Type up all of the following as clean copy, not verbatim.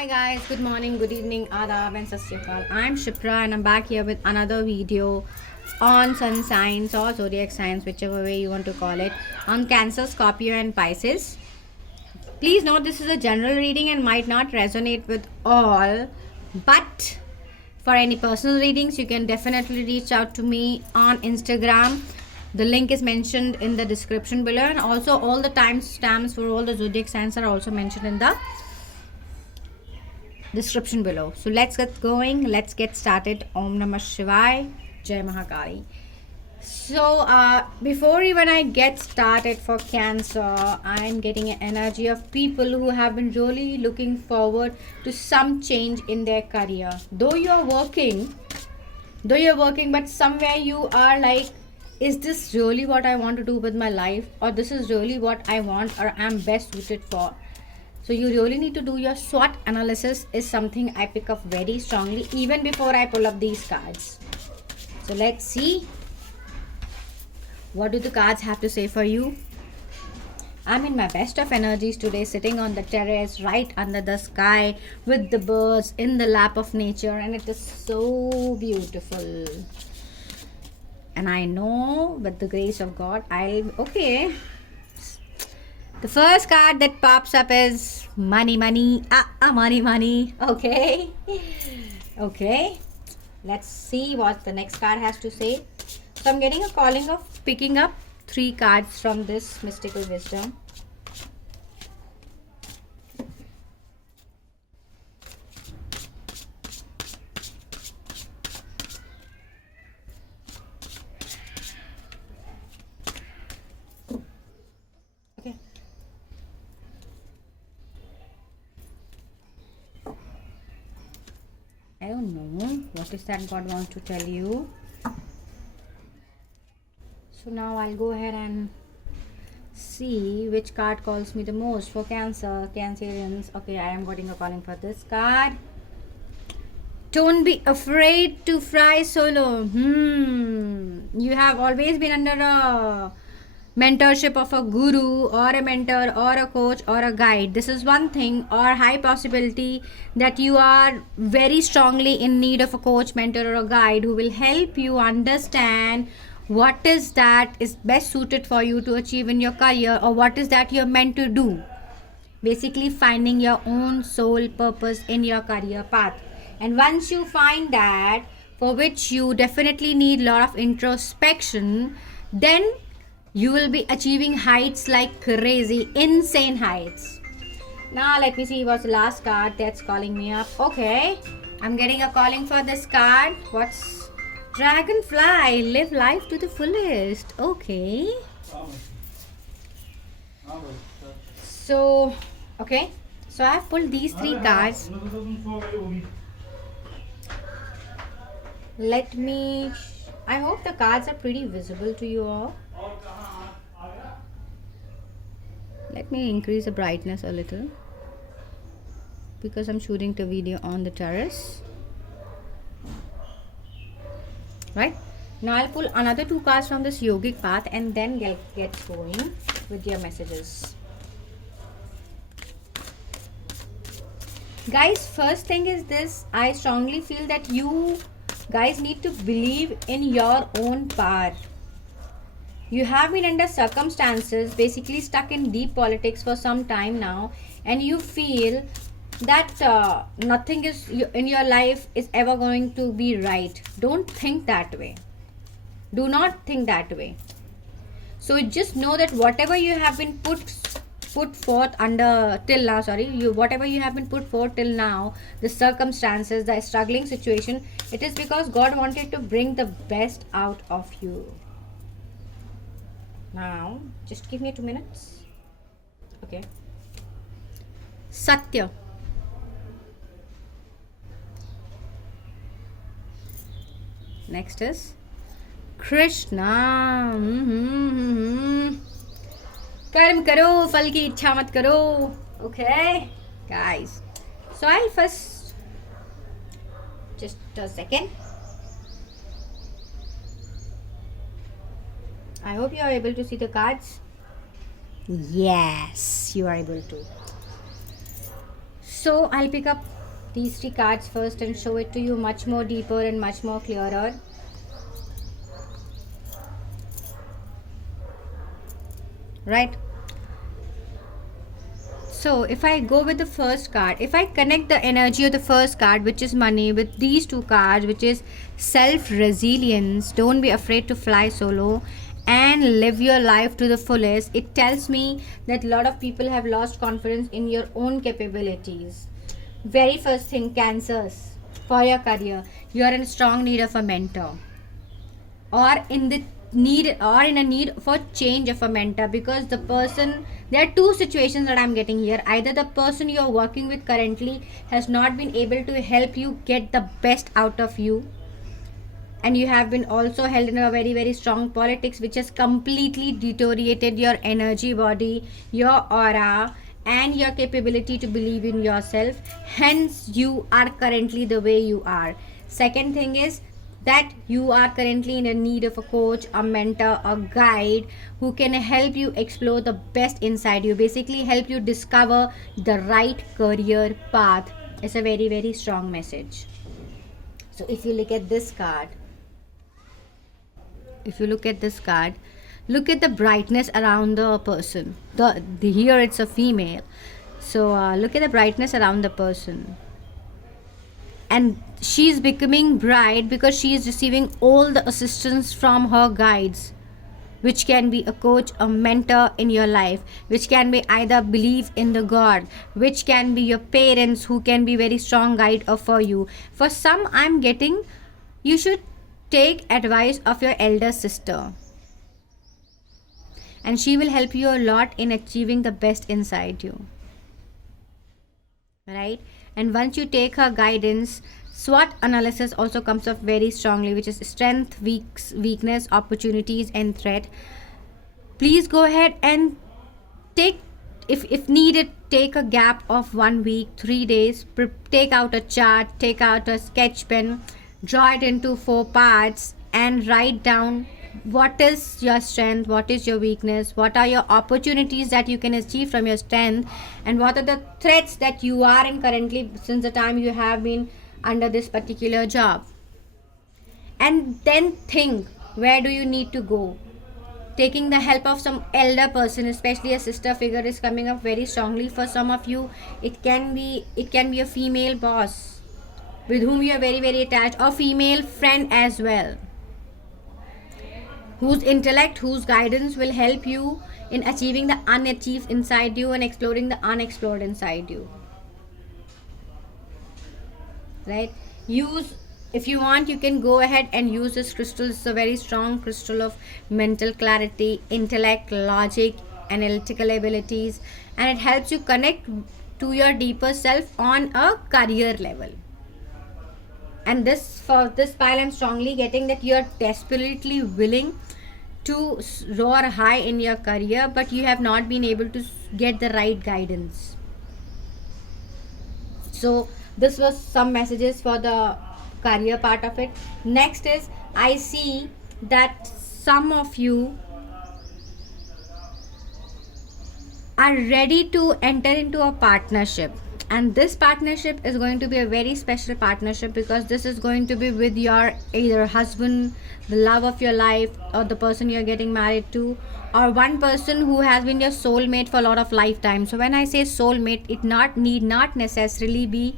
Hi guys, good morning, good evening, adab and sat sri akal. I'm Shipra and I'm back here with another video on sun signs or zodiac signs, whichever way you want to call it, on Cancer, Scorpio and Pisces. Please note this is a general reading and might not resonate with all, but for any personal readings you can definitely reach out to me on Instagram. The link is mentioned in the description below, and also all the timestamps for all the zodiac signs are also mentioned in the description below. So let's get going. Let's get started. Om Namah Shivaya. Jai Mahakali. So before even I get started for Cancer, I'm getting an energy of people who have been really looking forward to some change in their career. Though you're working, but somewhere you are like, is this really what I want to do with my life, or this is really what I want or I'm best suited for? So you really need to do your SWOT analysis is something I pick up very strongly even before I pull up these cards. So let's see, what do the cards have to say for you? I'm in my best of energies today, sitting on the terrace right under the sky with the birds in the lap of nature, and it is so beautiful. And I know with the grace of God okay. The first card that pops up is money, money, money. Okay. Okay. Let's see what the next card has to say. So I'm getting a calling of picking up 3 cards from this mystical wisdom. Okay. I don't know what is that God wants to tell you. So now I'll go ahead and see which card calls me the most for Cancerians. Okay, I am getting a calling for this card. Don't be afraid to fly solo. You have always been under a mentorship of a guru or a mentor or a coach or a guide. This is one thing, or high possibility that you are very strongly in need of a coach, mentor or a guide who will help you understand what is that is best suited for you to achieve in your career, or what is that you're meant to do. Basically finding your own soul purpose in your career path. And once you find that, for which you definitely need a lot of introspection, then you will be achieving heights like crazy, insane heights. Now let me see what's the last card that's calling me up. Okay, I'm getting a calling for this card. What's Dragonfly? Live life to the fullest. Okay. So, okay. So I have pulled these 3 cards. I hope the cards are pretty visible to you all. Let me increase the brightness a little because I'm shooting the video on the terrace. Right? Now I'll pull another 2 cards from this yogic path and then get going with your messages. Guys, first thing is this. I strongly feel that you guys need to believe in your own power. You have been under circumstances, basically stuck in deep politics for some time now, and you feel that nothing is in your life is ever going to be right. Don't think that way. Do not think that way. So just know that whatever you have been put forth under till now, whatever you have been put forth till now, the circumstances, the struggling situation, it is because God wanted to bring the best out of you. Now just give me 2 minutes. Okay. Satya. Next is Krishna. कर्म करो, फल की इच्छा मत करो. Okay, guys. So I'll first, just a second. I hope you are able to see the cards. Yes, you are able to. So I'll pick up these 3 cards first and show it to you much more deeper and much more clearer. Right? So if I go with the first card, if I connect the energy of the first card, which is money, with these 2 cards, which is self-resilience, don't be afraid to fly solo and live your life to the fullest, it tells me that a lot of people have lost confidence in your own capabilities. Very first thing, Cancers, for your career, you are in strong need of a mentor, or in a need for change of a mentor, because the person, there are 2 situations that I'm getting here. Either the person you're working with currently has not been able to help you get the best out of you, and you have been also held in a very very strong politics, which has completely deteriorated your energy body, your aura, and your capability to believe in yourself. Hence you are currently the way you are. Second thing is that you are currently in a need of a coach, a mentor, a guide who can help you explore the best inside you, basically help you discover the right career path. It's a very very strong message. So if you look at this card, look at the brightness around the person. The here it's a female, so look at the brightness around the person, and she's becoming bright because she is receiving all the assistance from her guides, which can be a coach, a mentor in your life, which can be either belief in the God, which can be your parents who can be very strong guide for you. For some, I'm getting, you should take advice of your elder sister, and she will help you a lot in achieving the best inside you, right? And once you take her guidance, SWOT analysis also comes up very strongly, which is strength, weakness, opportunities, and threat. Please go ahead and take, if needed, take a gap of 1 week, 3 days, take out a chart, take out a sketch pen, draw it into 4 parts, and write down what is your strength, what is your weakness, what are your opportunities that you can achieve from your strength, and what are the threats that you are in currently since the time you have been under this particular job. And then think, where do you need to go? Taking the help of some elder person, especially a sister figure, is coming up very strongly for some of you. It can be a female boss with whom you are very very attached, or female friend as well, whose intellect, whose guidance will help you in achieving the unachieved inside you and exploring the unexplored inside you, right? Use, if you want, you can go ahead and use this crystal. It's a very strong crystal of mental clarity, intellect, logic, analytical abilities, and it helps you connect to your deeper self on a career level. And this, for this pile, I'm strongly getting that you're desperately willing to roar high in your career, but you have not been able to get the right guidance. So this was some messages for the career part of it. Next is, I see that some of you are ready to enter into a partnership, and this partnership is going to be a very special partnership, because this is going to be with your either husband, the love of your life, or the person you're getting married to, or one person who has been your soulmate for a lot of lifetime. So when I say soulmate, it need not necessarily be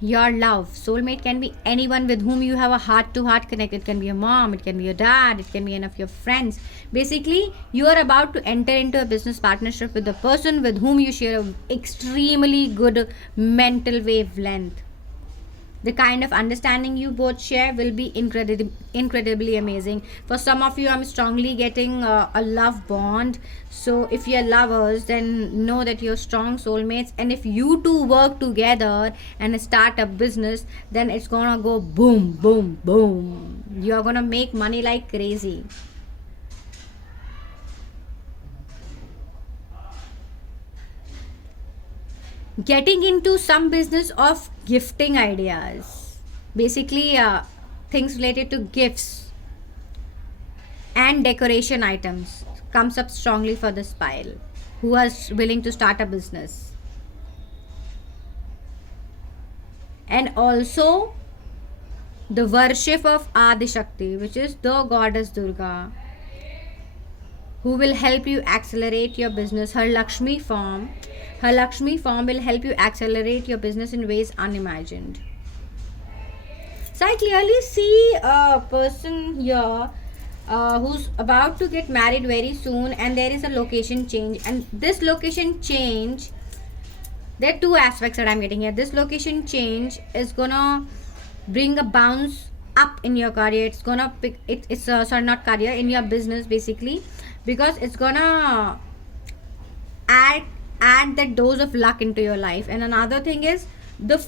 your love. Soulmate can be anyone with whom you have a heart to heart connect. It can be your mom, it can be your dad, it can be one of your friends. Basically, you are about to enter into a business partnership with the person with whom you share an extremely good mental wavelength. The kind of understanding you both share will be incredibly amazing. For some of you, I'm strongly getting a love bond. So if you're lovers, then know that you're strong soulmates, and if you two work together and start a business, then it's gonna go boom boom boom. You're gonna make money like crazy. Getting into some business of gifting ideas, basically things related to gifts and decoration items, comes up strongly for this pile, who is willing to start a business. and also the worship of Adi Shakti, which is the goddess Durga, who will help you accelerate your business. Her Lakshmi form will help you accelerate your business in ways unimagined. So I clearly see a person here who's about to get married very soon, and there is a location change, and this location change, there are two aspects that I'm getting here. This location change is gonna bring a bounce up in your career. It's gonna pick it's sorry, not career, in your business basically, because it's gonna add that dose of luck into your life. And another thing is the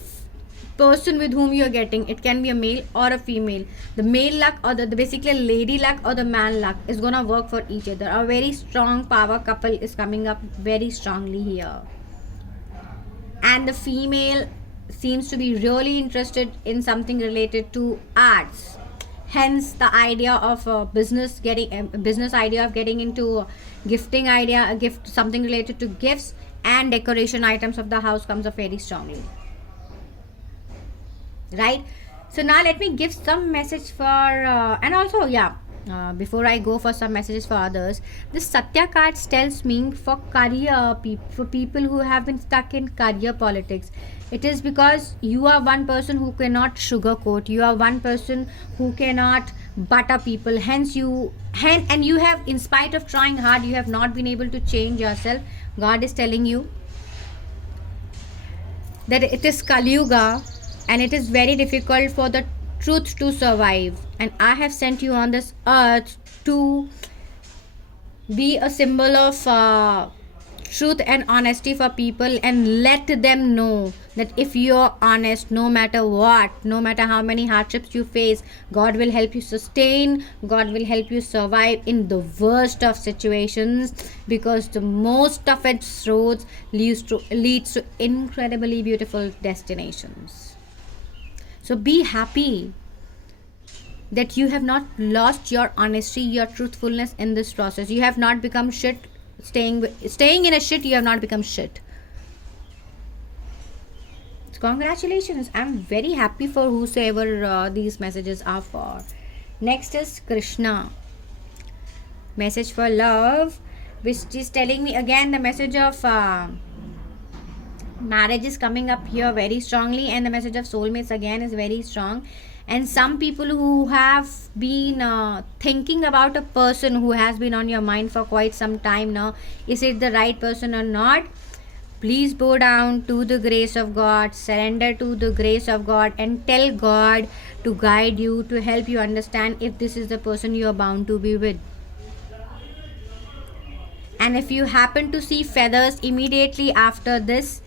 person with whom you're getting, it can be a male or a female. The male luck or the basically lady luck or the man luck is gonna work for each other. A very strong power couple is coming up very strongly here, and the female seems to be really interested in something related to arts. Hence the idea of a business idea of getting into gifting idea, a gift, something related to gifts and decoration items of the house comes up very strongly, right? So now let me give some message for and also before I go for some messages for others, this Satya cards tells me for career for people who have been stuck in career politics. It is because you are one person who cannot sugarcoat. You are one person who cannot butter people. Hence you have, in spite of trying hard, you have not been able to change yourself. God is telling you that it is Kali Yuga and it is very difficult for the truth to survive. And I have sent you on this earth to be a symbol of truth and honesty for people, and let them know that if you're honest, no matter what, no matter how many hardships you face, God will help you sustain, God will help you survive in the worst of situations, because the most of its roads leads to incredibly beautiful destinations. So be happy that you have not lost your honesty, your truthfulness in this process. You have not become shit. Staying in a shit, you have not become shit. So congratulations. I'm very happy for whosoever these messages are for. Next is Krishna. Message for love, which is telling me again the message of marriage is coming up here very strongly, and the message of soulmates again is very strong. And some people who have been thinking about a person who has been on your mind for quite some time now, is it the right person or not? Please bow down to the grace of God, surrender to the grace of God, and tell God to guide you, to help you understand if this is the person you are bound to be with. And if you happen to see feathers immediately after this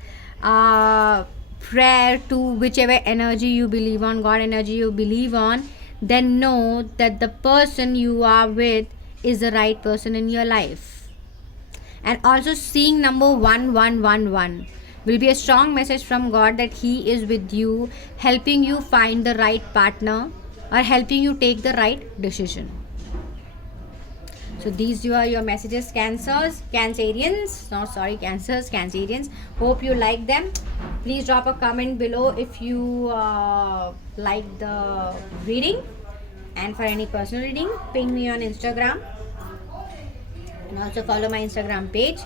prayer to whichever energy you believe on, God energy you believe on, then know that the person you are with is the right person in your life. And also seeing number 1111 will be a strong message from God that He is with you, helping you find the right partner or helping you take the right decision. So these are your messages, Cancers. Hope you like them. Please drop a comment below if you like the reading. And for any personal reading, ping me on Instagram. And also follow my Instagram page.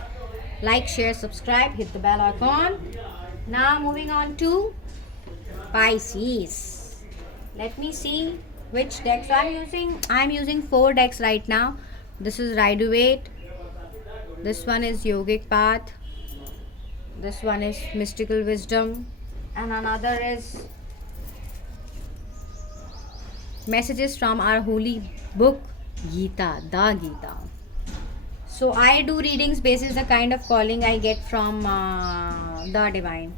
Like, share, subscribe, hit the bell icon. Now moving on to Pisces. Let me see which decks I'm using. I'm using 4 decks right now. This is Rider-Waite. This one is Yogic Path. This one is Mystical Wisdom. And another is Messages from our holy book, Gita, the Gita. So I do readings basis the kind of calling I get from the divine.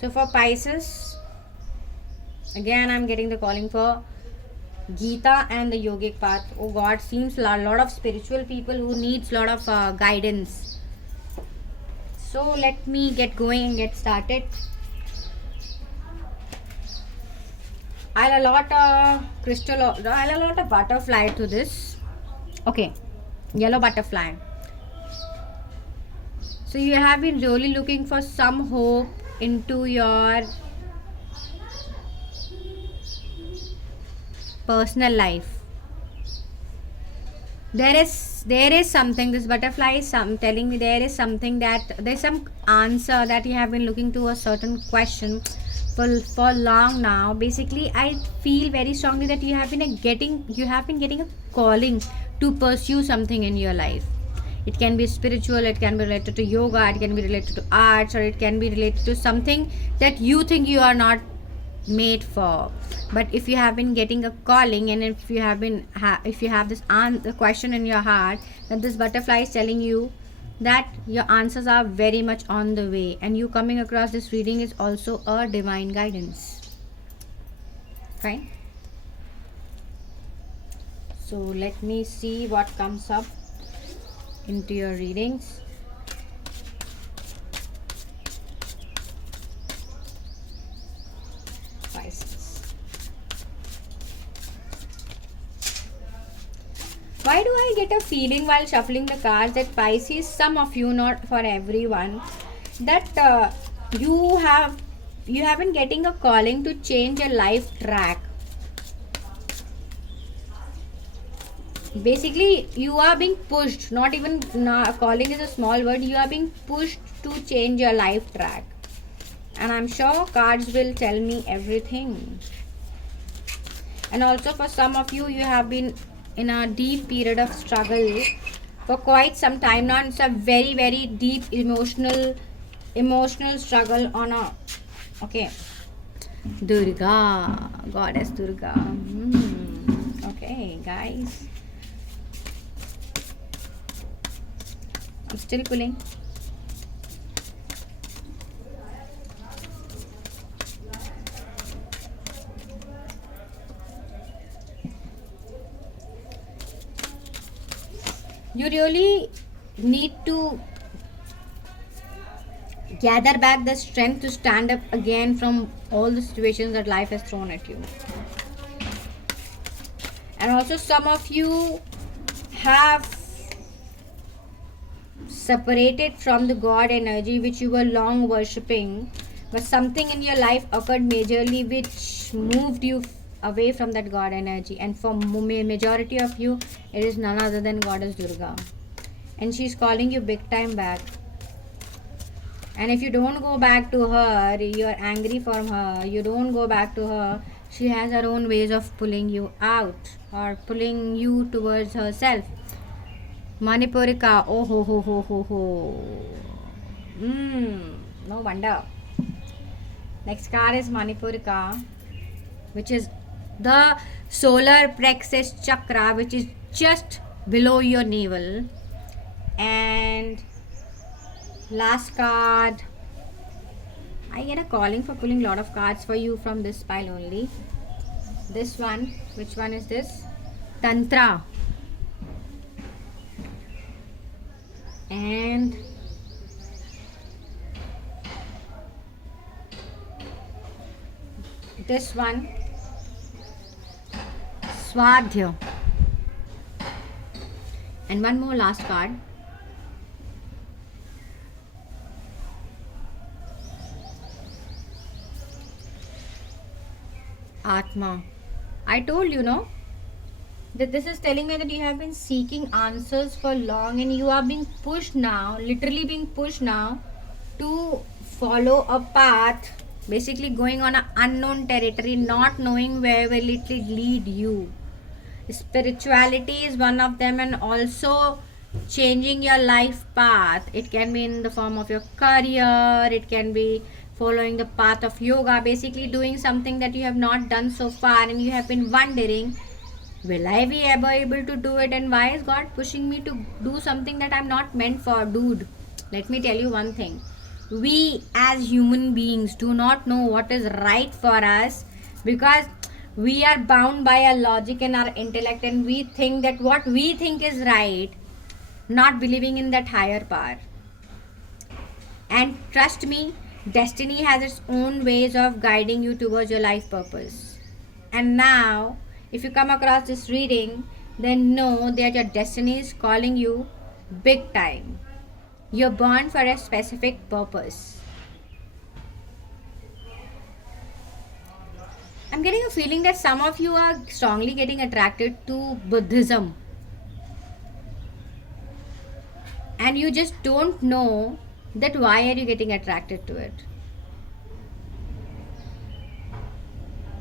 So for Pisces, again I'm getting the calling for Gita and the Yogic Path. Oh God, seems a lot of spiritual people who needs lot of guidance. So let me get going and get started. I'll allot a crystal, I'll allot a butterfly to this. Okay, yellow butterfly. So you have been really looking for some hope into your personal life. There is something, this butterfly is telling me there is something, that there's some answer that you have been looking to a certain question for long now. Basically, I feel very strongly that you have been getting a calling to pursue something in your life. It can be spiritual, it can be related to yoga, it can be related to arts, or it can be related to something that you think you are not made for. But if you have been getting a calling, and if you have been if you have this the question in your heart, that this butterfly is telling you that your answers are very much on the way, and you coming across this reading is also a divine guidance. Fine. So let me see what comes up into your readings. Pisces. Why do I get a feeling while shuffling the cards that Pisces, some of you, not for everyone, that you have been getting a calling to change your life track. Basically, you are being pushed, not even calling is a small word, you are being pushed to change your life track. And I'm sure cards will tell me everything. And also for some of you, you have been in a deep period of struggle for quite some time now. It's a very, very deep emotional struggle on a, okay, Durga, goddess Durga. Okay, guys, I'm still pulling. You really need to gather back the strength to stand up again from all the situations that life has thrown at you. And also some of you have separated from the God energy which you were long worshipping, but something in your life occurred majorly which moved you away from that God energy. And for majority of you, it is none other than Goddess Durga, and she's calling you big time back. And if you don't go back to her, you're angry from her, you don't go back to her, she has her own ways of pulling you out or pulling you towards herself. Manipurika, oh ho ho ho ho ho. No wonder. Next card is Manipurika, which is the solar plexus chakra, which is just below your navel. And last card, I get a calling for pulling a lot of cards for you from this pile only. This one, which one is this? Tantra. And this one, Swadhyaya. And one more last card, Atma. I told you, no, that this is telling me that you have been seeking answers for long, and you are being pushed now, literally being pushed now, to follow a path, basically going on an unknown territory, not knowing where will it lead you. Spirituality is one of them, and also changing your life path. It can be in the form of your career, it can be following the path of yoga, basically doing something that you have not done so far, and you have been wondering, will I be ever able to do it, and why is God pushing me to do something that I'm not meant for? Dude, let me tell you one thing. We as human beings do not know what is right for us, because we are bound by our logic and our intellect, and we think that what we think is right, not believing in that higher power. And trust me, destiny has its own ways of guiding you towards your life purpose. And now, if you come across this reading, then know that your destiny is calling you big time. You're born for a specific purpose. I'm getting a feeling that some of you are strongly getting attracted to Buddhism. And you just don't know that why are you getting attracted to it.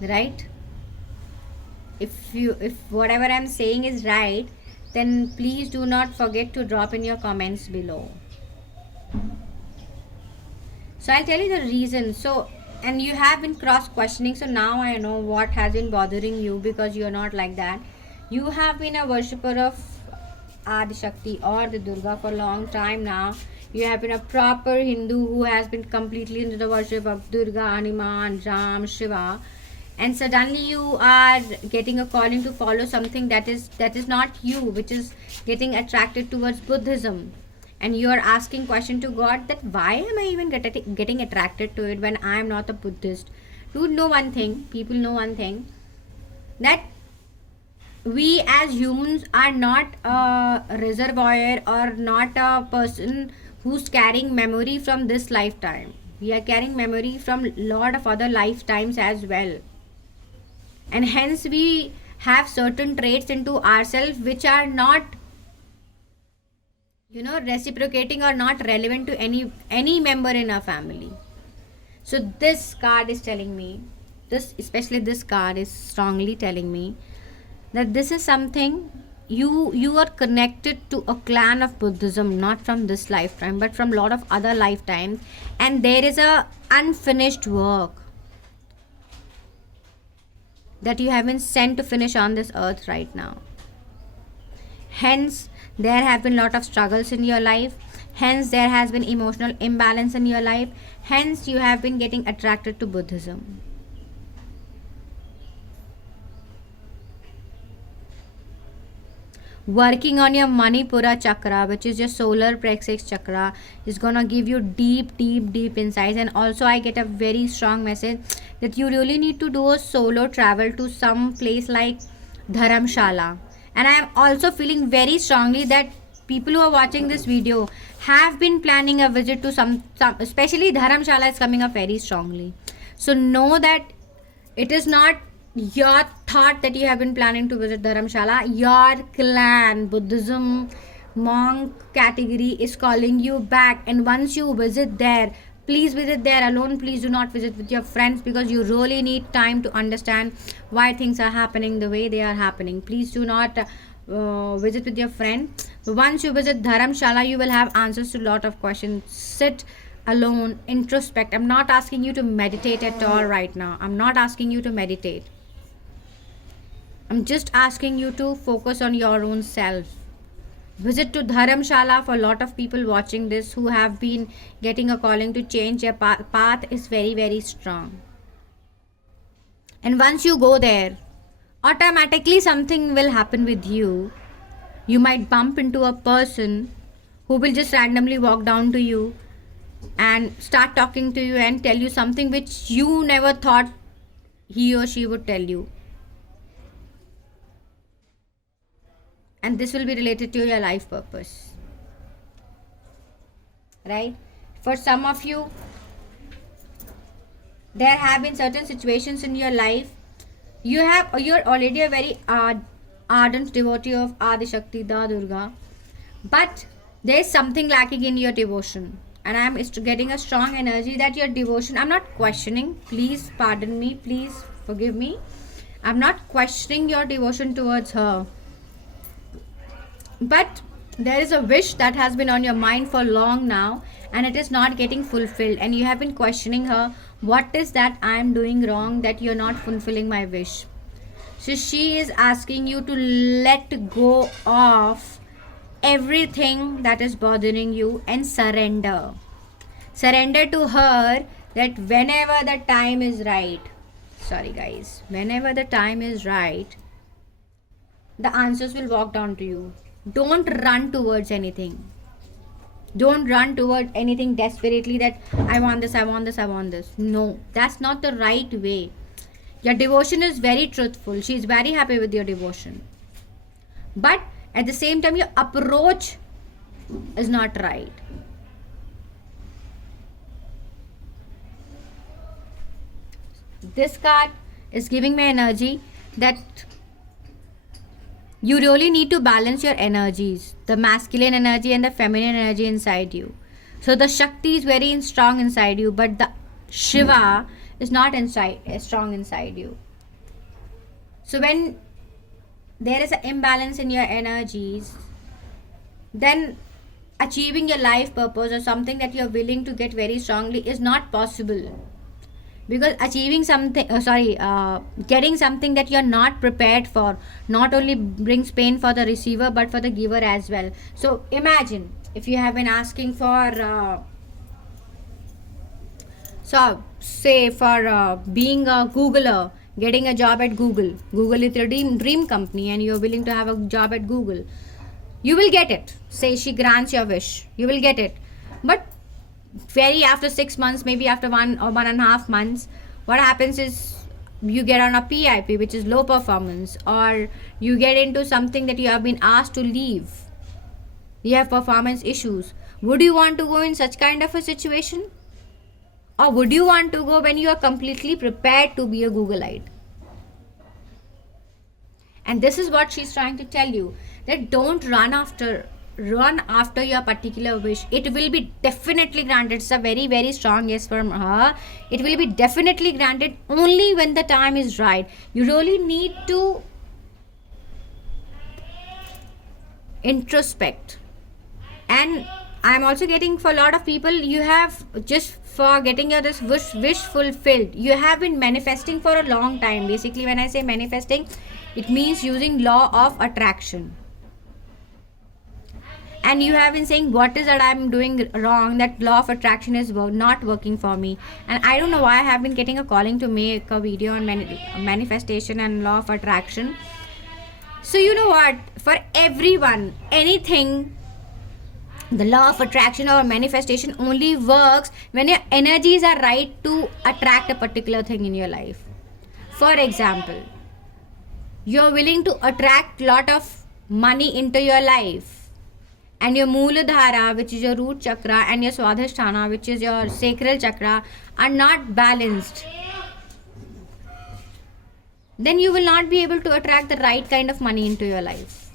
Right? If whatever I'm saying is right, then please do not forget to drop in your comments below. So I'll tell you the reason. So, and you have been cross questioning, so now I know what has been bothering you, because you're not like that. You have been a worshipper of Adi Shakti or the Durga for a long time now. You have been a proper Hindu who has been completely into the worship of Durga, Hanuman, Ram, Shiva, and suddenly you are getting a calling to follow something that is not you, which is getting attracted towards Buddhism. And you are asking question to God that why am I even getting attracted to it when I am not a Buddhist. Dude, know one thing, people know one thing, that we as humans are not a reservoir or not a person who's carrying memory from this lifetime. We are carrying memory from lot of other lifetimes as well, and hence we have certain traits into ourselves which are not, reciprocating or not relevant to any member in our family. So this card is telling me, especially this card is strongly telling me that this is something you are connected to a clan of Buddhism, not from this lifetime but from lot of other lifetimes, and there is a unfinished work that you have been sent to finish on this earth right now. Hence there have been lot of struggles in your life, hence there has been emotional imbalance in your life, hence you have been getting attracted to Buddhism. Working on your Manipura chakra, which is your solar plexus chakra, is gonna give you deep insights. And also I get a very strong message that you really need to do a solo travel to some place like Dharamshala. And I am also feeling very strongly that people who are watching this video have been planning a visit to some especially Dharamshala is coming up very strongly. So know that it is not your thought that you have been planning to visit Dharamshala. Your clan, Buddhism, monk category is calling you back. And once you visit there, please visit there alone. Please do not visit with your friends, because you really need time to understand why things are happening the way they are happening. Please do not visit with your friend. Once you visit Dharamshala, you will have answers to a lot of questions. Sit alone, introspect. I'm not asking you to meditate at all right now. I'm not asking you to meditate. I'm just asking you to focus on your own self. Visit to Dharamshala. For a lot of people watching this who have been getting a calling to change their path is very strong. And once you go there, automatically something will happen with you. You might bump into a person who will just randomly walk down to you and start talking to you and tell you something which you never thought he or she would tell you. And this will be related to your life purpose, right? For some of you, there have been certain situations in your life. You're already a very ardent devotee of Adi Shakti, the Durga, but there is something lacking in your devotion. And I'm getting a strong energy that your devotion, I'm not questioning, please pardon me, please forgive me, I'm not questioning your devotion towards her. But there is a wish that has been on your mind for long now, and it is not getting fulfilled, and you have been questioning her, what is that I am doing wrong that you're not fulfilling my wish? So she is asking you to let go of everything that is bothering you and surrender to her, that whenever the time is right, whenever the time is right, the answers will walk down to you. Don't run towards anything. Don't run towards anything desperately that I want this. No, that's not the right way. Your devotion is very truthful. She is very happy with your devotion. But at the same time, your approach is not right. This card is giving me energy that you really need to balance your energies, the masculine energy and the feminine energy inside you. So the Shakti is very strong inside you, but the Shiva is not strong inside you. So when there is an imbalance in your energies, then achieving your life purpose or something that you're willing to get very strongly is not possible. Because achieving something, getting something that you're not prepared for not only brings pain for the receiver but for the giver as well. So imagine if you have been asking for being a Googler, getting a job at Google. Google is your dream company and you're willing to have a job at Google. You will get it. Say she grants your wish. You will get it. But very after 6 months, maybe after 1.5 months, what happens is you get on a PIP, which is low performance, or you get into something that you have been asked to leave. You have performance issues. Would you want to go in such kind of a situation? Or would you want to go when you are completely prepared to be a Googleite? And this is what she's trying to tell you, that don't run after your particular wish. It will be definitely granted. It's a very, very strong yes from her. It will be definitely granted only when the time is right. You really need to introspect. And I'm also getting for a lot of people, you have just for getting your this wish fulfilled, you have been manifesting for a long time. Basically, when I say manifesting, it means using law of attraction. And you have been saying, what is that I'm doing wrong? That law of attraction is not working for me. And I don't know why I have been getting a calling to make a video on manifestation and law of attraction. So you know what? For everyone, anything, the law of attraction or manifestation only works when your energies are right to attract a particular thing in your life. For example, you're willing to attract lot of money into your life, and your Mooladhara, which is your root chakra, and your Swadhisthana, which is your sacral chakra, are not balanced, then you will not be able to attract the right kind of money into your life.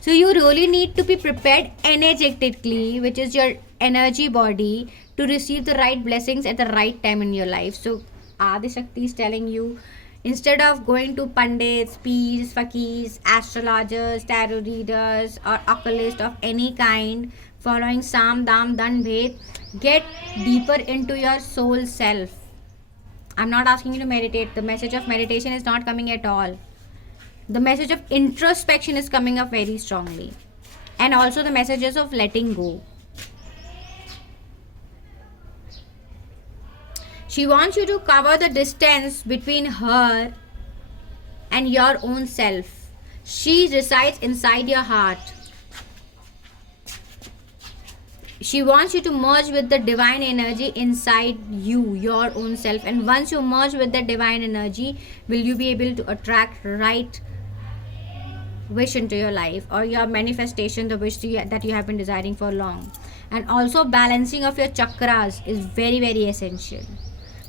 So you really need to be prepared energetically, which is your energy body, to receive the right blessings at the right time in your life. So Adi Shakti is telling you, instead of going to pandits, peers, fakirs, astrologers, tarot readers, or occultists of any kind, following Sam, Dam, Dan, Bhed, get deeper into your soul self. I'm not asking you to meditate. The message of meditation is not coming at all. The message of introspection is coming up very strongly. And also the messages of letting go. She wants you to cover the distance between her and your own self. She resides inside your heart. She wants you to merge with the divine energy inside you, your own self. And once you merge with the divine energy, will you be able to attract right wish into your life, or your manifestation, the wish that you have been desiring for long. And also balancing of your chakras is very, very essential.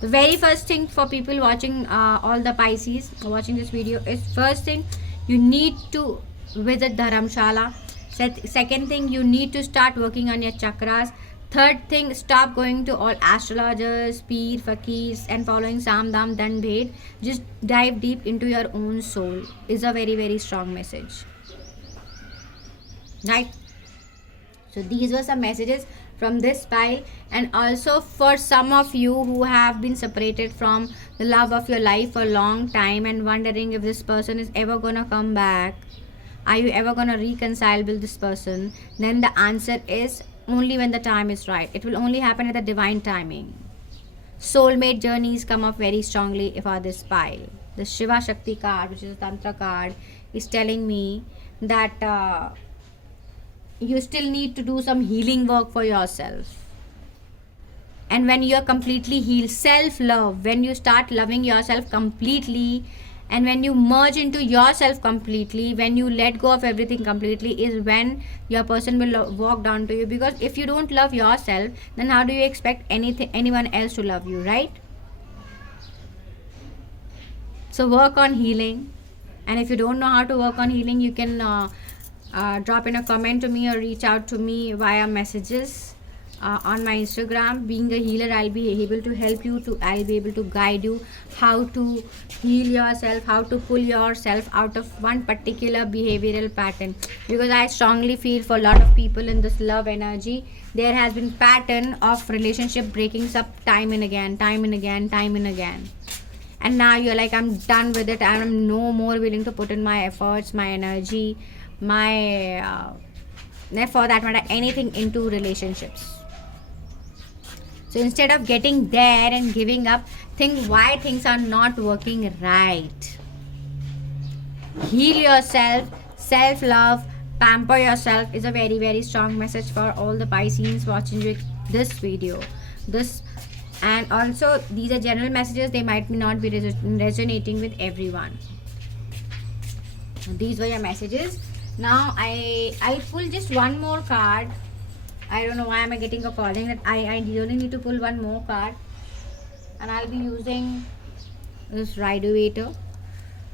The very first thing for people watching, all the Pisces watching this video, is first thing, you need to visit Dharamshala. Second thing, you need to start working on your chakras. Third thing, stop going to all astrologers, peer, fakirs, and following Sam, Dam, Dan, Bhed. Just dive deep into your own soul is a very, very strong message. Right? So these were some messages from this pile. And also for some of you who have been separated from the love of your life for a long time and wondering if this person is ever gonna come back, are you ever gonna reconcile with this person, then the answer is only when the time is right. It will only happen at the divine timing. Soulmate journeys come up very strongly for this pile. The Shiva Shakti card, which is a Tantra card, is telling me that you still need to do some healing work for yourself. And when you are completely healed, self-love, when you start loving yourself completely, and when you merge into yourself completely, when you let go of everything completely, is when your person will walk down to you. Because if you don't love yourself, then how do you expect anyone else to love you, right? So work on healing. And if you don't know how to work on healing, you can drop in a comment to me or reach out to me via messages on my Instagram. Being a healer, I'll be able to help you to, I'll be able to guide you how to heal yourself, how to pull yourself out of one particular behavioral pattern. Because I strongly feel for a lot of people in this love energy, there has been pattern of relationship breakings up time and again, time and again, time and again. And now you're like, I'm done with it, I'm no more willing to put in my efforts, my energy, my for that matter anything into relationships. So instead of getting there and giving up, think why things are not working right. Heal yourself, self-love, pamper yourself is a very, very strong message for all the Pisceans watching this video. And also these are general messages, they might not be resonating with everyone. These were your messages. Now I'll pull just one more card. I don't know why am I getting a calling that I only need to pull one more card, and I'll be using this Rider-Waiter.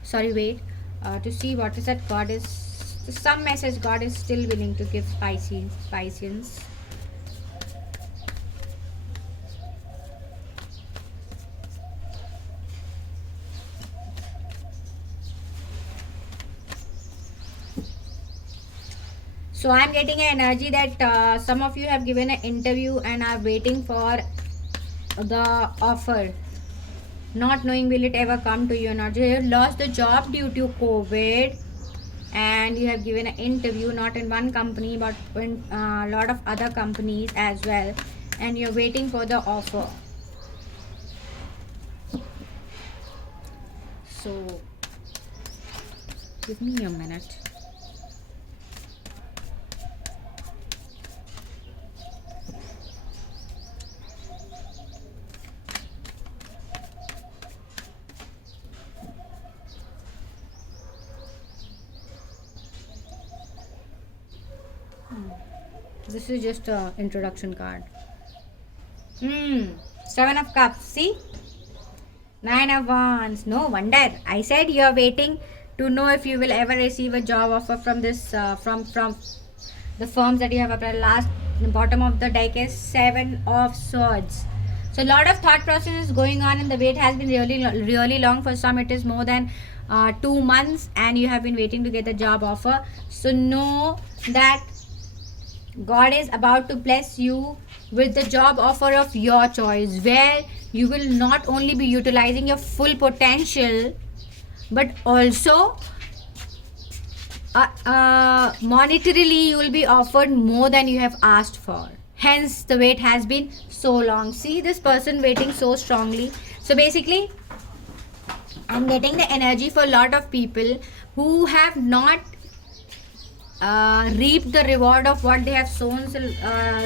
To see what is that God is, some message God is still willing to give Pisceans. So I'm getting an energy that some of you have given an interview and are waiting for the offer, not knowing will it ever come to you or not. You have lost the job due to COVID, and you have given an interview not in one company but in a lot of other companies as well, and you're waiting for the offer. So give me a minute. This is just an introduction card. 7 of Cups. See? 9 of Wands. No wonder. I said you are waiting to know if you will ever receive a job offer from this from the firms that you have applied. Last bottom of the deck is 7 of Swords. So a lot of thought process is going on, and the wait has been really long. For some it is more than 2 months, and you have been waiting to get the job offer. So know that God is about to bless you with the job offer of your choice, where you will not only be utilizing your full potential, but also monetarily you will be offered more than you have asked for. Hence the wait has been so long. See this person waiting so strongly. So basically I'm getting the energy for a lot of people who have not reap the reward of what they have sown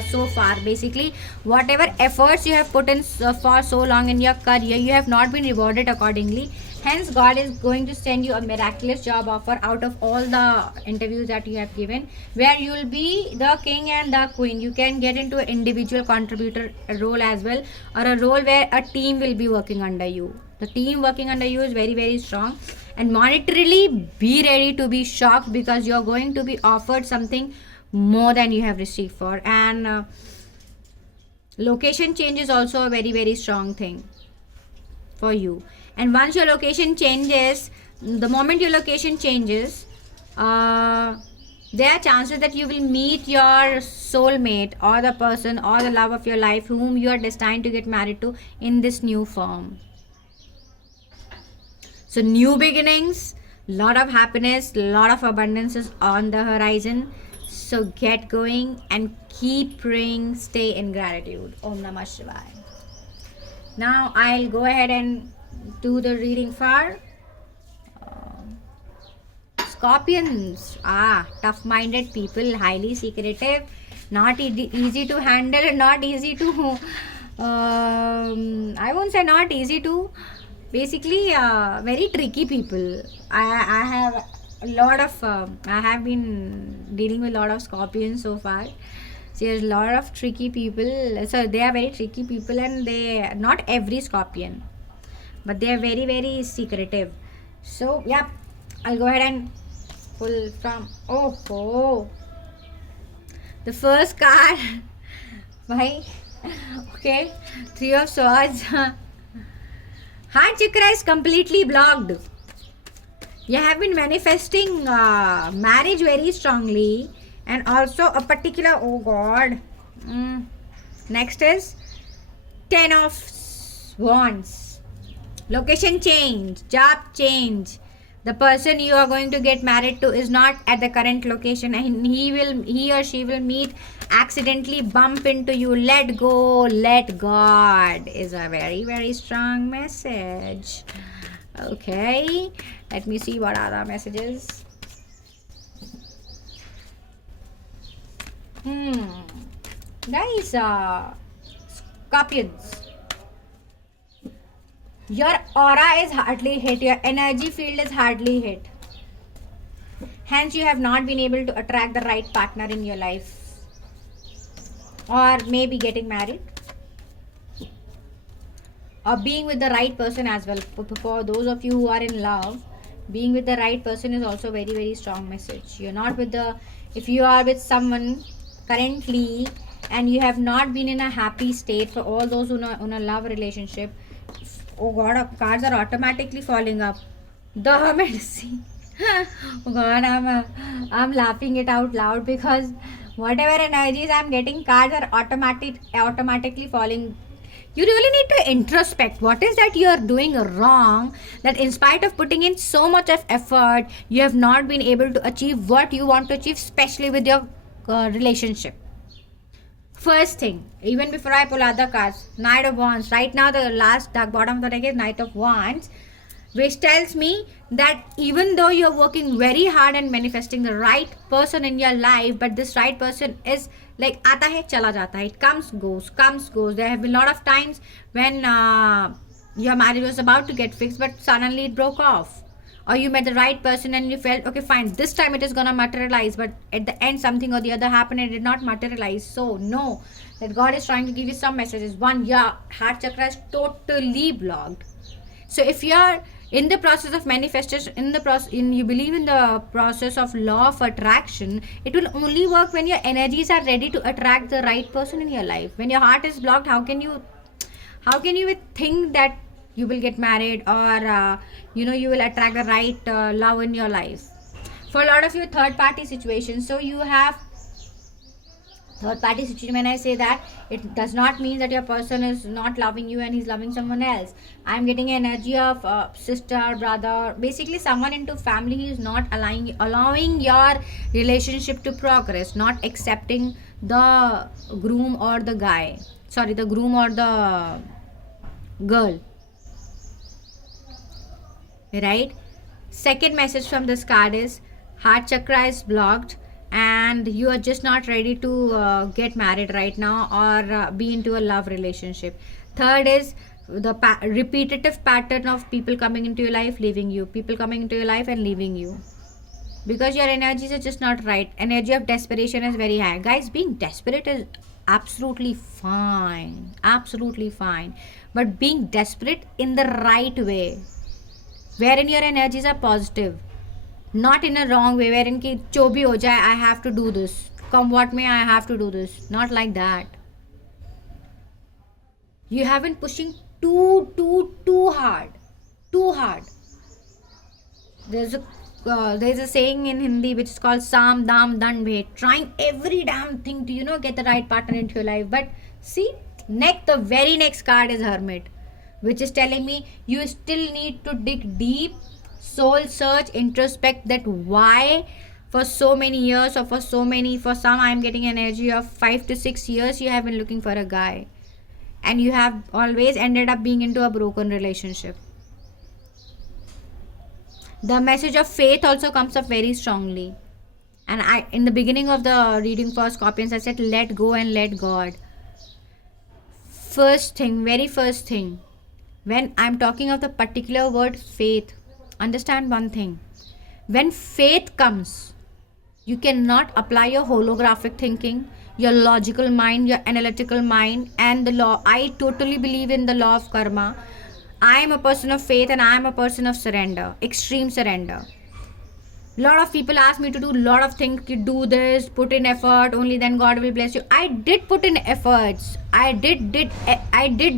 so far. Basically whatever efforts you have put in for so long in your career, you have not been rewarded accordingly. Hence God is going to send you a miraculous job offer out of all the interviews that you have given, where you will be the king and the queen. You can get into an individual contributor role as well, or a role where a team will be working under you. The team working under you is very, very strong. And monetarily be ready to be shocked, because you're going to be offered something more than you have received for. And location change is also a very, very strong thing for you. And once your location changes, the moment your location changes, there are chances that you will meet your soulmate, or the person or the love of your life whom you are destined to get married to in this new firm. So new beginnings, lot of happiness, lot of abundance is on the horizon. So get going and keep praying, stay in gratitude. Om Namah Shivaya. Now I'll go ahead and do the reading for Scorpions. Tough-minded people, highly secretive, not easy to handle, not easy to I won't say not easy to, basically very tricky people. I have a lot of I have been dealing with a lot of Scorpions so far. So there's a lot of tricky people. So they are very tricky people, and they, not every Scorpion, but they are very, very secretive. So, yeah, I'll go ahead and pull from. Oh, the first card. Why? Okay, Three of Swords. Heart chakra is completely blocked. You have been manifesting marriage very strongly, and also a particular. Oh God. Next is Ten of Wands. Location change, job change. The person you are going to get married to is not at the current location, and he or she will meet, accidentally bump into you. Let go, let God is a very, very strong message. Okay, let me see what are the messages. Guys, Scorpions, your aura is hardly hit, your energy field is hardly hit. Hence, you have not been able to attract the right partner in your life, or maybe getting married, or being with the right person as well. For those of you who are in love, being with the right person is also very, very strong message. You're not with the, if you are with someone currently and you have not been in a happy state, for all those who are in a love relationship, oh God, cards are automatically falling up. The Hermit. See, oh God, I'm laughing it out loud because whatever energies I'm getting, cards are automatically falling. You really need to introspect. What is that you are doing wrong, that in spite of putting in so much of effort, you have not been able to achieve what you want to achieve, especially with your relationship. First thing, even before I pull out the cards, Knight of Wands. Right now, the last dark bottom of the deck is Knight of Wands, which tells me that even though you're working very hard and manifesting the right person in your life, but this right person is like aata hai chala jata hai, it comes goes. There have been a lot of times when your marriage was about to get fixed, but suddenly it broke off, or you met the right person and you felt okay fine, this time it is gonna materialize, but at the end something or the other happened and it did not materialize. So know that God is trying to give you some messages. One, your heart chakra is totally blocked. So if you are in the process of manifestation, you believe in the process of law of attraction, it will only work when your energies are ready to attract the right person in your life. When your heart is blocked, how can you think that you will get married, or you will attract the right love in your life? For a lot of you, third party situations. So you have third party situation. When I say that, it does not mean that your person is not loving you and he's loving someone else. I'm getting energy of sister, brother, basically someone into family. He is not allowing your relationship to progress, not accepting the groom or the guy, the groom or the girl, right? Second message from this card is heart chakra is blocked and you are just not ready to get married right now, or be into a love relationship. Third is the repetitive pattern of people coming into your life, leaving you, people coming into your life and leaving you, because your energies are just not right. Energy of desperation is very high. Guys, being desperate is absolutely fine, but being desperate in the right way, wherein your energies are positive, not in a wrong way wherein ki jo bhi ho jaye, I have to do this, come what may, I have to do this. Not like that. You have been pushing too hard. There's a saying in Hindi which is called Sam Dam Dand Bhet, trying every damn thing to get the right partner into your life. But see, the very next card is Hermit, which is telling me you still need to dig deep, soul search, introspect, that why for so many years, or for some I'm getting energy of 5 to 6 years, you have been looking for a guy and you have always ended up being into a broken relationship. The message of faith also comes up very strongly. And in the beginning of the reading for Scorpions, I said let go and let God. Very first thing, when I'm talking of the particular word faith, understand one thing. When faith comes, you cannot apply your holographic thinking, your logical mind, your analytical mind, and the law. I totally believe in the law of karma. I am a person of faith and I am a person of surrender, extreme surrender. Lot of people ask me to do lot of things, do this, put in effort, only then God will bless you. I did put in efforts. I did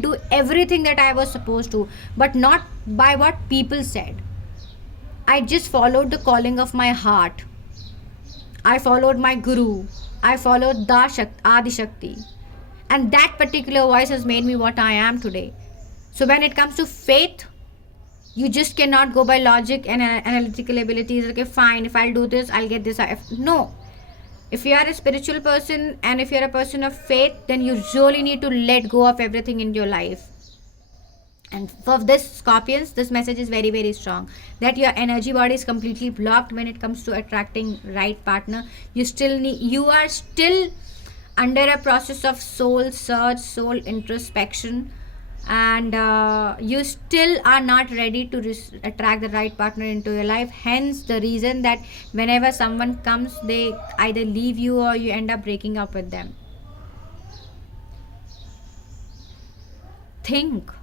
do everything that I was supposed to, but not by what people said. I just followed the calling of my heart. I followed my guru. I followed the Adi Shakti. And that particular voice has made me what I am today. So when it comes to faith, you just cannot go by logic and analytical abilities. Okay, fine, if I'll do this, I'll get this. No. If you are a spiritual person and if you're a person of faith, then you really need to let go of everything in your life. And for this Scorpions, this message is very, very strong. That your energy body is completely blocked when it comes to attracting right partner. You are still under a process of soul search, soul introspection, and you still are not ready to attract the right partner into your life. Hence the reason that whenever someone comes, they either leave you or you end up breaking up with them. Think.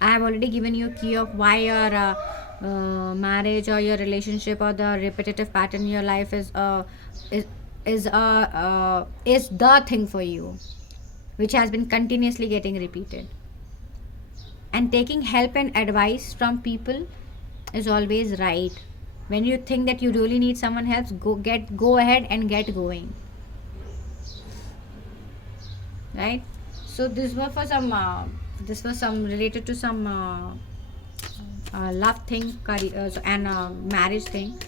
I have already given you a key of why your marriage or your relationship or the repetitive pattern in your life is the thing for you, which has been continuously getting repeated. And taking help and advice from people is always right. When you think that you really need someone help, go ahead and get going. Right? So this was for some related to some love thing and marriage thing.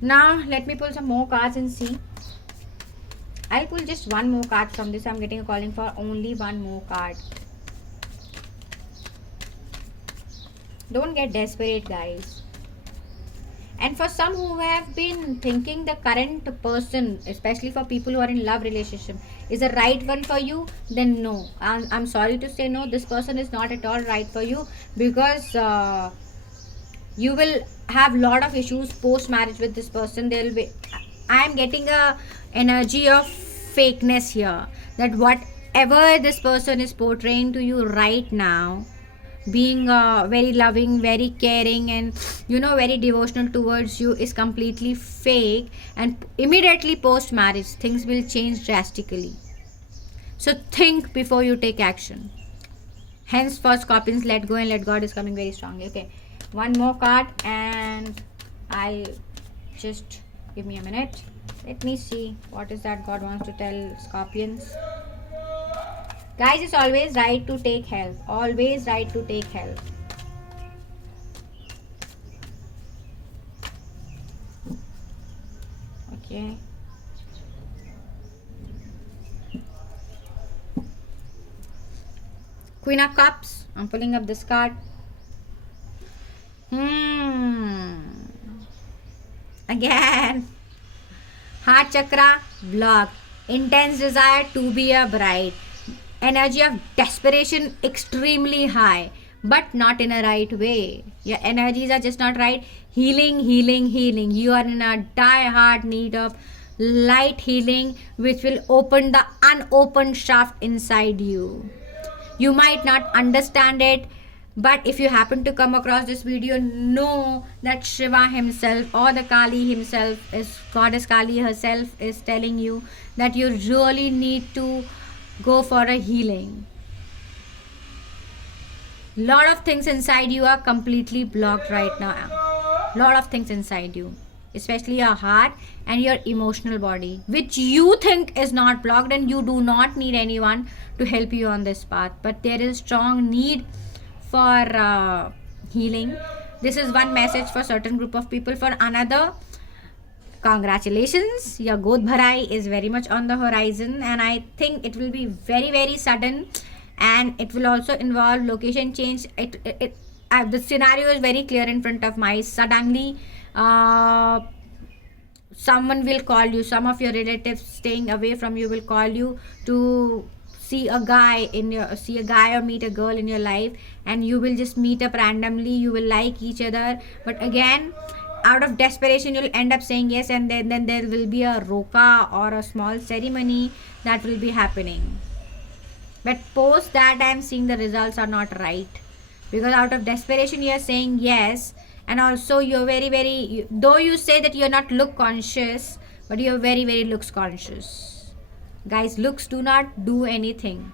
Now let me pull some more cards and see. I'll pull just one more card from this. I'm getting a calling for only one more card. Don't get desperate, guys. And for some who have been thinking the current person, especially for people who are in love relationship, is the right one for you, then no. I'm sorry to say no. This person is not at all right for you, because you will have lot of issues post marriage with this person. There will be. I am getting a energy of fakeness here, that whatever this person is portraying to you right now, being very loving, very caring, and very devotional towards you, is completely fake. And immediately post marriage, things will change drastically. So think before you take action. Hence for Scorpions, let go and let God is coming very strongly. Okay, one more card, and I'll just give me a minute. Let me see what is that God wants to tell Scorpions. Guys, it's always right to take help. Always right to take help. Okay. Queen of Cups. I'm pulling up this card. Again. Heart chakra blocked. Intense desire to be a bride. Energy of desperation extremely high, but not in a right way. Your energies are just not right. Healing. You are in a die-hard need of light healing, which will open the unopened shaft inside you. You might not understand it, but if you happen to come across this video, know that Shiva himself or the Kali himself, Goddess Kali herself, is telling you that you really need to go for a healing. Lot of things inside you are completely blocked right now. Lot of things inside you, especially your heart and your emotional body, which you think is not blocked, and you do not need anyone to help you on this path. But there is strong need for healing. This is one message for certain group of people. For another, congratulations, your Godh Bharai is very much on the horizon, and I think it will be very, very sudden, and it will also involve location change. The scenario is very clear in front of my eyes. Suddenly someone will call you, some of your relatives staying away from you will call you to see a guy or meet a girl in your life, and you will just meet up randomly. You will like each other, but again, out of desperation, you'll end up saying yes, and then there will be a roka or a small ceremony that will be happening. but post that I am seeing the results are not right, because out of desperation you are saying yes, and also you're very, though you say that you're not look conscious, but you're very looks conscious. Guys, looks do not do anything.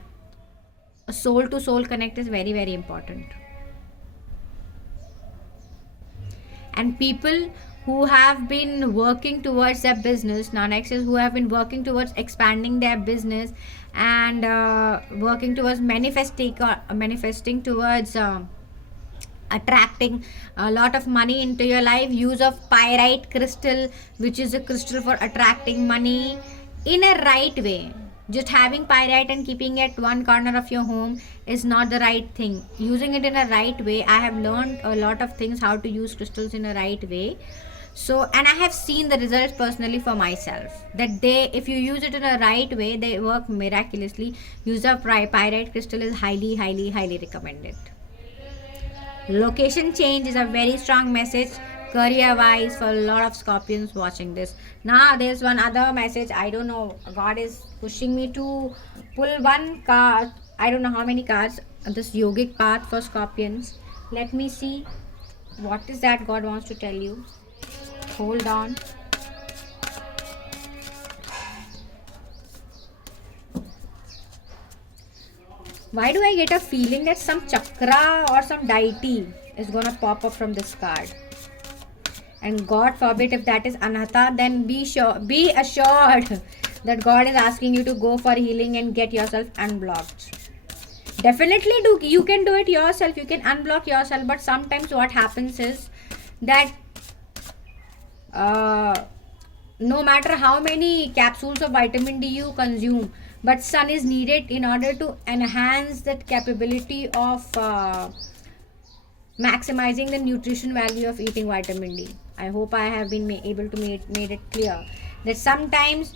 A soul to soul connect is very important. And people who have been working towards their business, non-access, who have been working towards expanding their business, and working towards manifesting towards attracting a lot of money into your life, use of pyrite crystal, which is a crystal for attracting money in a right way. Just having pyrite and keeping it one corner of your home is not the right thing. Using it in a right way, I have learned a lot of things how to use crystals in a right way. So, and I have seen the results personally for myself, that they, if you use it in a right way, they work miraculously. Use of pyrite crystal is highly recommended. Location change is a very strong message career wise for a lot of Scorpions watching this. Now there's one other message. I don't know, God is pushing me to pull one card. I don't know how many cards on this yogic path for Scorpions. Let me see what is that God wants to tell you. Hold on. Why do I get a feeling that some chakra or some deity is gonna pop up from this card? And God forbid if that is Anahata, then be assured that God is asking you to go for healing and get yourself unblocked. Definitely you can do it yourself, you can unblock yourself, but sometimes what happens is that no matter how many capsules of vitamin D you consume, but sun is needed in order to enhance that capability of maximizing the nutrition value of eating vitamin D. I hope I have been able to made it clear that sometimes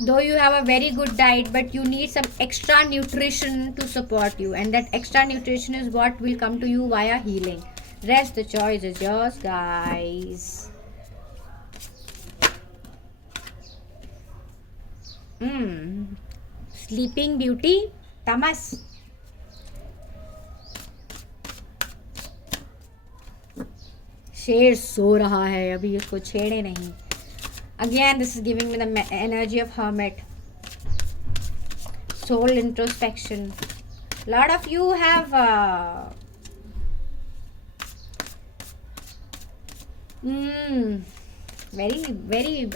though you have a very good diet, but you need some extra nutrition to support you, and that extra nutrition is what will come to you via healing. Rest the choice is yours, guys. Sleeping Beauty, Tamas. शेर सो रहा है, अभी इसको छेड़े नहीं. Again, this is giving me the energy of hermit. Soul introspection. A lot of you have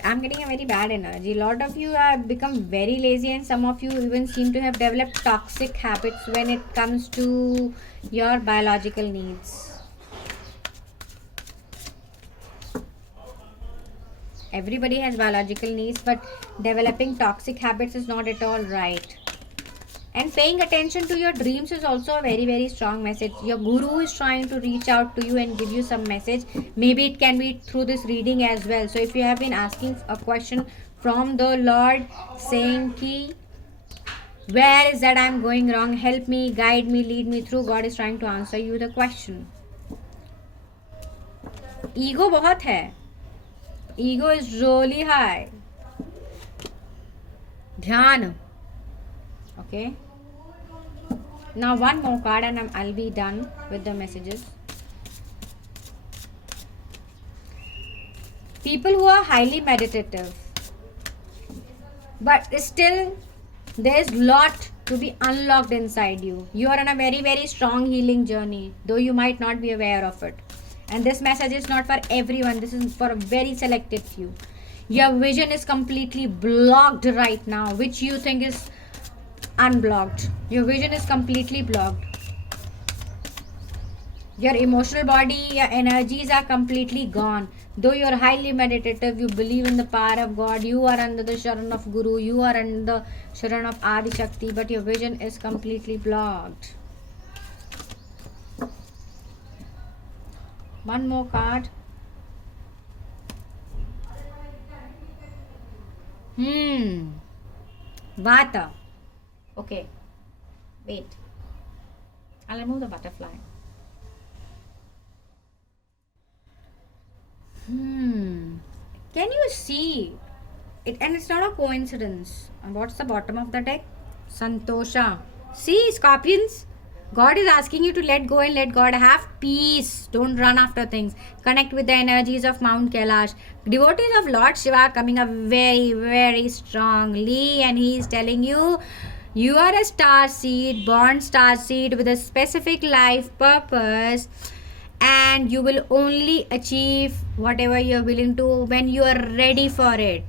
I'm getting a very bad energy. A lot of you have become very lazy, and some of you even seem to have developed toxic habits when it comes to your biological needs. Everybody has biological needs, but developing toxic habits is not at all right. And paying attention to your dreams is also a very strong message. Your guru is trying to reach out to you and give you some message. Maybe it can be through this reading as well. So if you have been asking a question from the Lord saying ki, where is that I'm going wrong, help me, guide me, lead me through, God is trying to answer you the question. Ego बहुत है. Ego is really high. Dhyan. Okay. Now one more card and I'll be done with the messages. People who are highly meditative, but still there's lot to be unlocked inside you. You are on a very strong healing journey, though you might not be aware of it. And this message is not for everyone. This is for a very selected few. Your vision is completely blocked right now, which you think is unblocked. Your vision is completely blocked. Your emotional body, your energies are completely gone. Though you're highly meditative, you believe in the power of God, you are under the Sharan of Guru, you are under the Sharan of Adi Shakti, but your vision is completely blocked. One more card. Vata. Okay. Wait. I'll remove the butterfly. Can you see it? And it's not a coincidence. And what's the bottom of the deck? Santosha. See, Scorpions, God is asking you to let go and let God. Have peace. Don't run after things. Connect with the energies of Mount Kailash. Devotees of Lord Shiva coming up very, very strongly, and he is telling you, you are a star seed, born star seed with a specific life purpose, and you will only achieve whatever you're willing to when you are ready for it.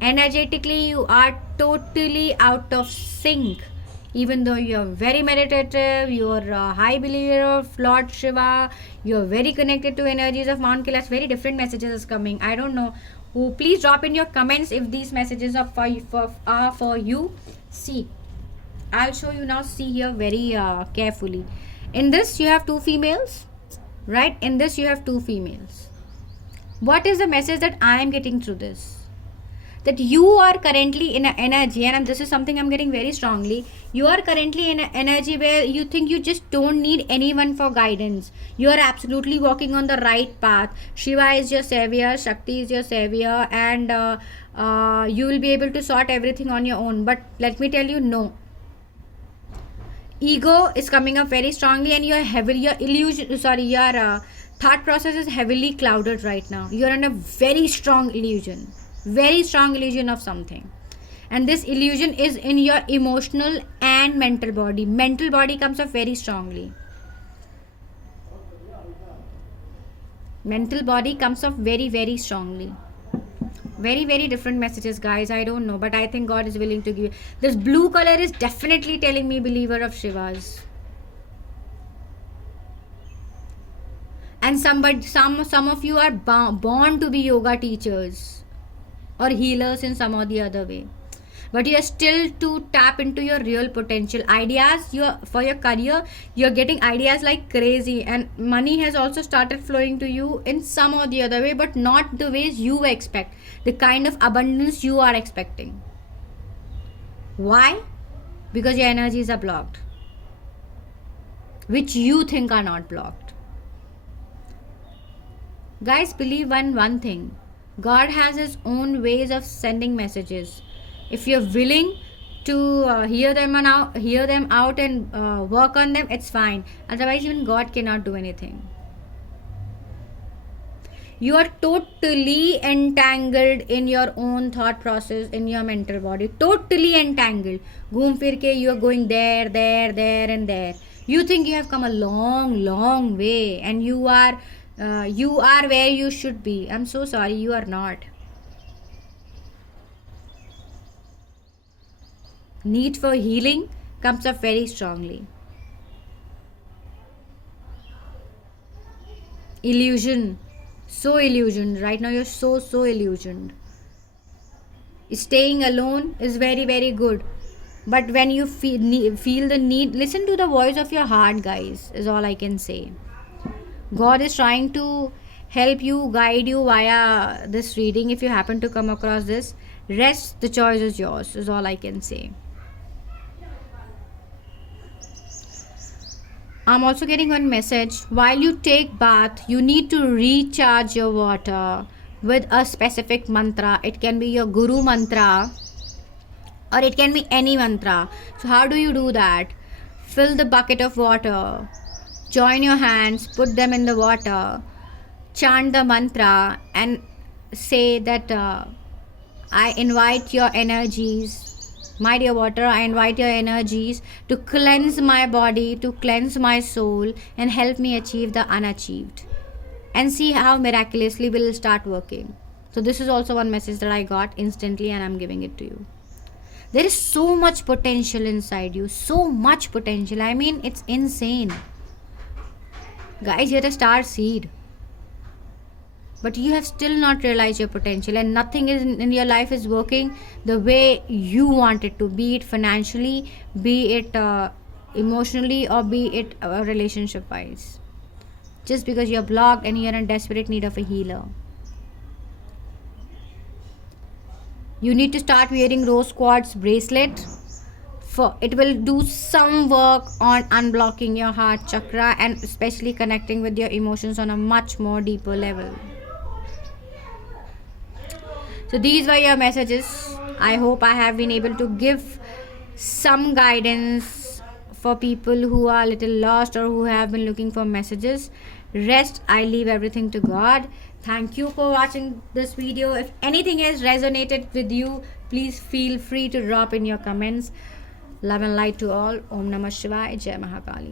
Energetically, you are totally out of sync. Even though you're very meditative, you're a high believer of Lord Shiva, you're very connected to energies of Mount Kailash, very different messages is coming. I don't know. Oh, please drop in your comments if these messages are for you. See, I'll show you now. See here very carefully. In this, you have two females, right? In this, you have two females. What is the message that I am getting through this? That you are currently in an energy, and this is something I'm getting very strongly. You are currently in an energy where you think you just don't need anyone for guidance. You are absolutely walking on the right path. Shiva is your savior, Shakti is your savior, and you will be able to sort everything on your own. But let me tell you, no. Ego is coming up very strongly, and your thought process is heavily clouded right now. You are in a very strong illusion of something, and this illusion is in your emotional and mental body. Mental body comes up very strongly. Mental body comes up very, very strongly. Very, very different messages, guys. I don't know, but I think God is willing to give you. This blue color is definitely telling me believer of Shivas. And some of you are born to be yoga teachers or healers in some or the other way, but you are still to tap into your real potential. Ideas for your career, you're getting ideas like crazy, and money has also started flowing to you in some or the other way, but not the ways you expect, the kind of abundance you are expecting. Why? Because your energies are blocked, which you think are not blocked. Guys, believe one thing. God has his own ways of sending messages. If you're willing to hear them out and work on them, it's fine. Otherwise, even God cannot do anything. You are totally entangled in your own thought process, in your mental body. Totally entangled. Ghoom fir ke, you are going there, and there. You think you have come a long, long way, and you are where you should be. I'm so sorry, you are not. Need for healing comes up very strongly. Illusion. So illusioned. Right now you're so illusioned. Staying alone is very, very good. But when you feel the need, listen to the voice of your heart, guys, is all I can say. God is trying to help you, guide you via this reading. If you happen to come across this, rest, the choice is yours, is all I can say. I'm also getting one message. While you take bath, you need to recharge your water with a specific mantra. It can be your guru mantra, or it can be any mantra. So how do you do that? Fill the bucket of water, join your hands, put them in the water, chant the mantra, and say that I invite your energies, my dear water, I invite your energies to cleanse my body, to cleanse my soul, and help me achieve the unachieved. And see how miraculously will start working. So this is also one message that I got instantly, and I'm giving it to you. There is so much potential inside you, so much potential. I mean, it's insane. Guys, you're a star seed, but you have still not realized your potential, and nothing in your life is working the way you want it to, be it financially, be it emotionally, or be it relationship wise, just because you're blocked and you're in desperate need of a healer. You need to start wearing rose quartz bracelet. For it will do some work on unblocking your heart chakra and especially connecting with your emotions on a much more deeper level. So these were your messages. I hope I have been able to give some guidance for people who are a little lost or who have been looking for messages. Rest, I leave everything to God. Thank you for watching this video. If anything has resonated with you, please feel free to drop in your comments. Love and light to all. Om Namah Shivaya. Jai Mahakali.